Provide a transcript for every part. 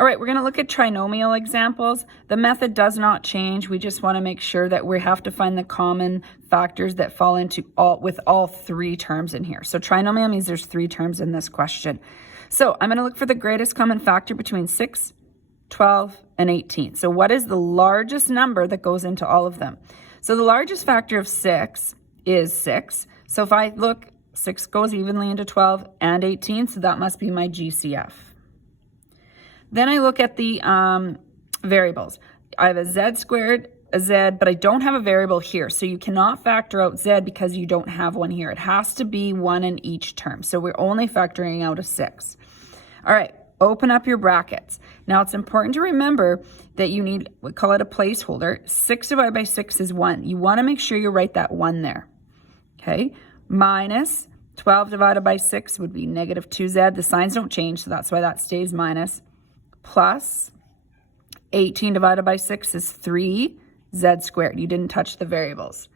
All right, we're going to look at trinomial examples. The method does not change. We just want to make sure that we have to find the common factors that fall into all three terms in here. So trinomial means there's three terms in this question. So I'm going to look for the greatest common factor between 6, 12, and 18. So what is the largest number that goes into all of them? So the largest factor of 6 is 6. So if I look, 6 goes evenly into 12 and 18, so that must be my GCF. Then I look at the variables. I have a z squared, a z, but I don't have a variable here. So you cannot factor out z because you don't have one here. It has to be one in each term. So we're only factoring out a 6. All right, open up your brackets. Now it's important to remember that you need, we call it a placeholder. 6 divided by 6 is 1. You want to make sure you write that 1 there. Okay, minus 12 divided by 6 would be negative 2z. The signs don't change, so that's why that stays minus. Plus 18 divided by 6 is 3z squared. You didn't touch the variables.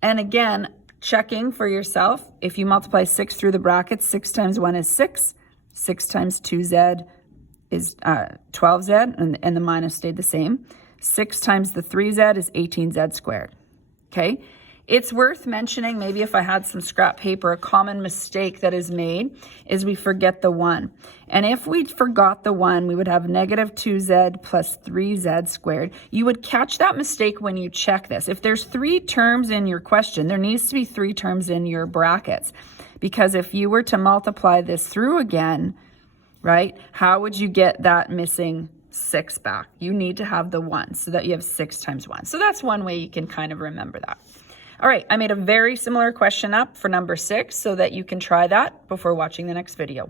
And again, checking for yourself, if you multiply 6 through the brackets, 6 times 1 is 6. 6 times 2z is 12z, and the minus stayed the same. 6 times the 3z is 18z squared. Okay? It's worth mentioning, maybe if I had some scrap paper, a common mistake that is made is we forget the 1. And if we forgot the 1, we would have negative 2z plus 3z squared. You would catch that mistake when you check this. If there's 3 terms in your question, there needs to be 3 terms in your brackets. Because if you were to multiply this through again, right, how would you get that missing 6 back? You need to have the 1 so that you have 6 times 1. So that's one way you can kind of remember that. All right, I made a very similar question up for number 6 so that you can try that before watching the next video.